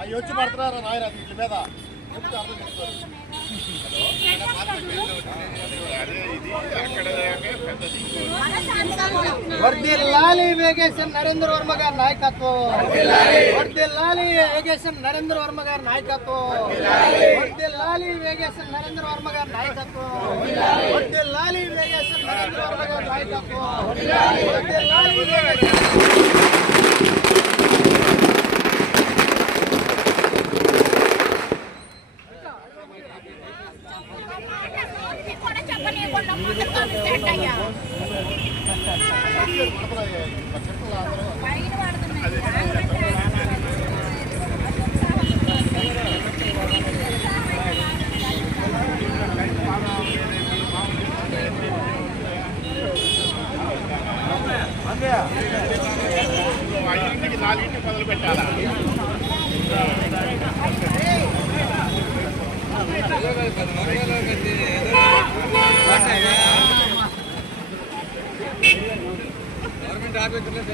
అవి వచ్చి పడుతున్నారా నాయన వీటి మీద వర్ధిల్లాలి వేగేశ్వర నరేంద్ర వర్మ గారి నాయకత్వం. వర్ధిల్లాలి వేగేశ్వర నరేంద్ర వర్మ గారి నాయకత్వం. వర్ధిల్లాలి వేగేశ్వర నరేంద్ర వర్మ గారి నాయకత్వం. వర్ధిల్లాలి వేగేశ్వర నరేంద్ర వర్మ గారి నాయకత్వం. వర్ధిల్లాలి నాలుగింటికి మొదలు పెట్టాలా? గవర్నమెంట్ ఆఫీసులో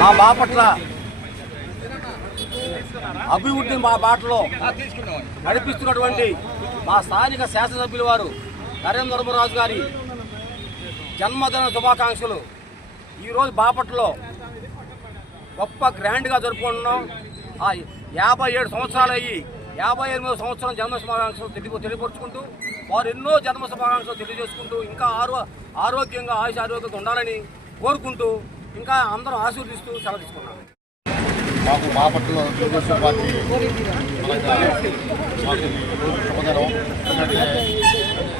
మా బాపట్ల అభివృద్ధి మా బాటలో నడిపిస్తున్నటువంటి మా స్థానిక శాసనసభ్యుల వారు నరేంద్ర వర్మరాజు గారి జన్మదిన శుభాకాంక్షలు. ఈరోజు బాపట్లలో గొప్ప గ్రాండ్గా జరుపుకుంటున్నాం. 57 సంవత్సరాలు అయ్యి 58వ సంవత్సరం జన్మ శుభాకాంక్షలు తెలియపరుచుకుంటూ వారు ఎన్నో జన్మ శుభాకాంక్షలు తెలియజేసుకుంటూ ఇంకా ఆరోగ్యంగా ఆరోగ్యంగా ఉండాలని కోరుకుంటూ ఇంకా అందరం ఆశీర్వదిస్తూ సెలవు తీసుకున్నాం. మాకు బాపట్లలో తెలుగుదేశం పార్టీ శుభదినం. ఎందుకంటే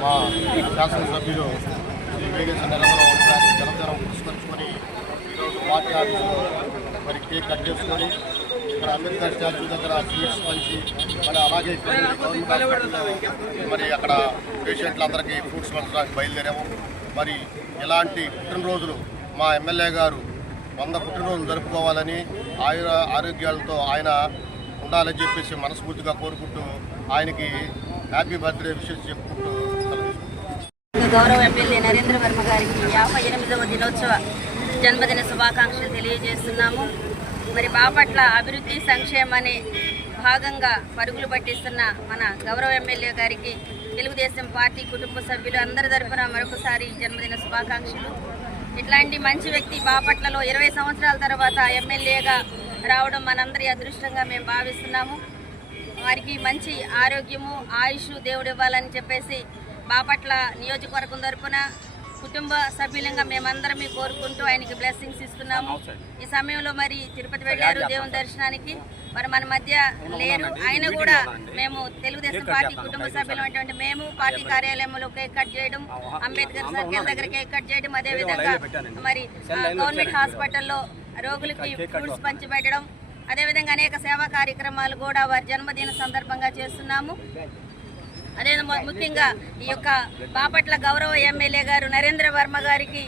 మా శాసనసభ్యులు శ్రీ వేగేశ్వర నరేంద్రరావు గారి జన్మదినం పురస్కరించుకొని ఈరోజు పార్టీ ఆఫీసులో మరి కేక్ కట్ చేసుకొని ఇక్కడ అంబేద్కర్ స్టాచ్యూ దగ్గర స్వీట్స్ పంచి మరి అలాగే మరి అక్కడ పేషెంట్లందరికీ ఫ్రూట్స్ పంచడానికి బయలుదేరాము. మరి ఇలాంటి పుట్టినరోజులు మా ఎమ్మెల్యే గారు 100 పుట్టినరోజులు జరుపుకోవాలని ఆరోగ్యాలతో ఆయన ఉండాలని చెప్పేసి మనస్ఫూర్తిగా కోరుకుంటూ ఆయనకి హ్యాపీ బర్త్డే విషెస్ చెప్పుకుంటూ గౌరవ ఎమ్మెల్యే నరేంద్ర వర్మ గారికి 58వ దినోత్సవ జన్మదిన శుభాకాంక్షలు తెలియజేస్తున్నాము. మరి బాపట్ల అభివృద్ధి సంక్షేమనే భాగంగా పరుగులు పట్టిస్తున్న మన గౌరవ ఎమ్మెల్యే గారికి తెలుగుదేశం పార్టీ కుటుంబ సభ్యులు అందరి తరఫున మరొకసారి జన్మదిన శుభాకాంక్షలు. ఇట్లాంటి మంచి వ్యక్తి బాపట్లలో 20 సంవత్సరాల తర్వాత ఎమ్మెల్యేగా రావడం మనందరి అదృష్టంగా మేము భావిస్తున్నాము. వారికి మంచి ఆరోగ్యము ఆయుష్ దేవుడు ఇవ్వాలని చెప్పేసి బాపట్ల నియోజకవర్గం తరఫున కుటుంబ సభ్యులంగా మేమందరమే కోరుకుంటూ ఆయనకి బ్లెస్సింగ్స్ ఇస్తున్నాము. ఈ సమయంలో మరి తిరుపతి వెళ్ళారు దేవుని దర్శనానికి, మరి మన మధ్య లేరు. ఆయన కూడా మేము తెలుగుదేశం పార్టీ కుటుంబ సభ్యులు మేము పార్టీ కార్యాలయంలో కేక్ కట్ చేయడం, అంబేద్కర్ సర్కిల్ దగ్గర కేక్ కట్ చేయడం, అదేవిధంగా మరి గవర్నమెంట్ హాస్పిటల్లో రోగులకి ఫ్రూట్స్ పంచిపెట్టడం, అదేవిధంగా అనేక సేవా కార్యక్రమాలు కూడా వారి జన్మదిన సందర్భంగా చేస్తున్నాము. అదే ముఖ్యంగా ఈ యొక్క బాపట్ల గౌరవ ఎమ్మెల్యే గారు నరేంద్ర వర్మ గారికి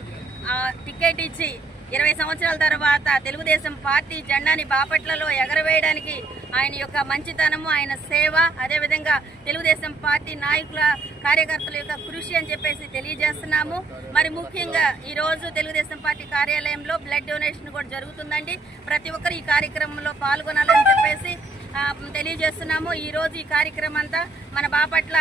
టికెట్ ఇచ్చి 20 సంవత్సరాల తర్వాత తెలుగుదేశం పార్టీ జెండాని బాపట్లలో ఎగరవేయడానికి ఆయన యొక్క మంచితనము, ఆయన సేవ, అదేవిధంగా తెలుగుదేశం పార్టీ నాయకుల కార్యకర్తల యొక్క కృషి అని చెప్పేసి తెలియజేస్తున్నాము. మరి ముఖ్యంగా ఈరోజు తెలుగుదేశం పార్టీ కార్యాలయంలో బ్లడ్ డొనేషన్ కూడా జరుగుతుందండి. ప్రతి ఒక్కరు ఈ కార్యక్రమంలో పాల్గొనాలని చెప్పేసి తెలియజేస్తున్నాము. ఈరోజు ఈ కార్యక్రమం అంతా మన బాపట్ల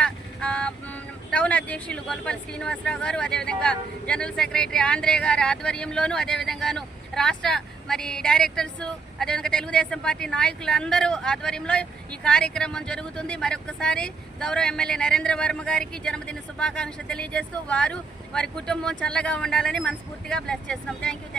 టౌన్ అధ్యక్షులు గొల్లపల్లి శ్రీనివాసరావు గారు, అదేవిధంగా జనరల్ సెక్రటరీ ఆంధ్రే గారు ఆధ్వర్యంలోను, అదేవిధంగాను రాష్ట్ర మరి డైరెక్టర్స్, అదేవిధంగా తెలుగుదేశం పార్టీ నాయకులందరూ ఆధ్వర్యంలో ఈ కార్యక్రమం జరుగుతుంది. మరొకసారి గౌరవ ఎమ్మెల్యే నరేంద్ర వర్మ గారికి జన్మదిన శుభాకాంక్షలు తెలియజేస్తూ వారు వారి కుటుంబం చల్లగా ఉండాలని మనస్ఫూర్తిగా బ్లెస్ చేస్తున్నాం. Thank you.